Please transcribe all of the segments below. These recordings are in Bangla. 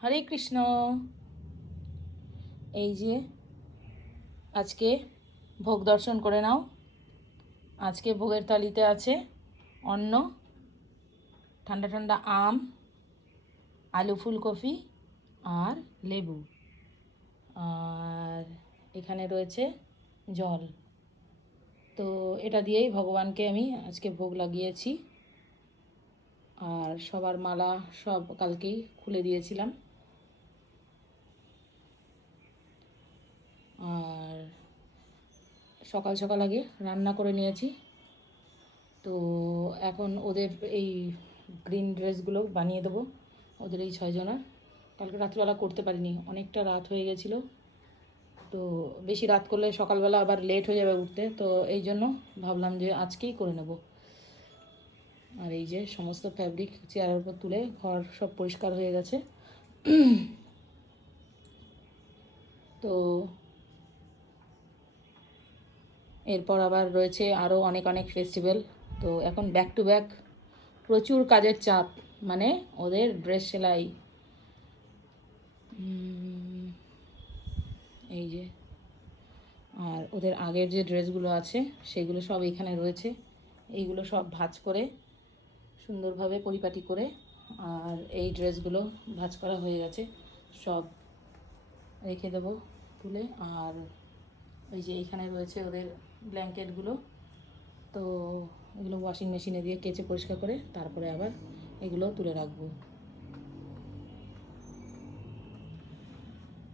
হরে কৃষ্ণ। এই যে আজকে ভোগ দর্শন করে নাও। আজকে ভোগের থালিতে আছে অন্ন, ঠান্ডা ঠান্ডা আম, আলু ফুলকপি আর লেবু, আর এখানে রয়েছে জল। তো এটা দিয়েই ভগবানকে আমি আজকে ভোগ লাগিয়েছি। আর সবার মালা সব কালকেই খুলে দিয়েছিলাম। আর সকাল সকাল আগে রান্না করে নিয়েছি। তো এখন ওদের এই গ্রিন ড্রেসগুলো বানিয়ে দেবো, ওদের এই 6 জনের। কালকে রাত্রিবেলা করতে পারিনি, অনেকটা রাত হয়ে গেছিলো। তো বেশি রাত করলে সকালবেলা আবার লেট হয়ে যাবে উঠতে, তো এই জন্য ভাবলাম যে আজকেই করে নেব। আর এই যে সমস্ত ফ্যাব্রিক চেয়ারের উপর তুলে ঘর সব পরিষ্কার হয়ে গেছে। তো এরপর আবার রয়েছে আরও অনেক অনেক ফেস্টিভ্যাল। তো এখন ব্যাক টু ব্যাক প্রচুর কাজের চাপ, মানে ওদের ড্রেস সেলাই, এই যে, আর ওদের আগের যে ড্রেসগুলো আছে সেগুলো সব এখানে রয়েছে। এইগুলো সব ভাঁজ করে সুন্দরভাবে পরিপাটি করে, আর এই ড্রেসগুলো ভাঁজ করা হয়ে গেছে, সব রেখে দেবো তুলে। আর ওই যে এইখানে রয়েছে ওদের ব্ল্যাঙ্কেটগুলো। তো এগুলো ওয়াশিং মেশিনে দিয়ে কেচে পরিষ্কার করে তারপরে আবার এগুলো তুলে রাখবো।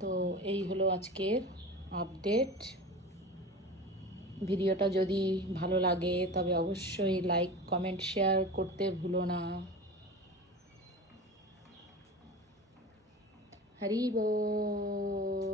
তো এই হলো আজকের আপডেট। ভিডিওটা যদি ভালো লাগে তবে অবশ্যই লাইক কমেন্ট শেয়ার করতে ভুলো না। হরি বল।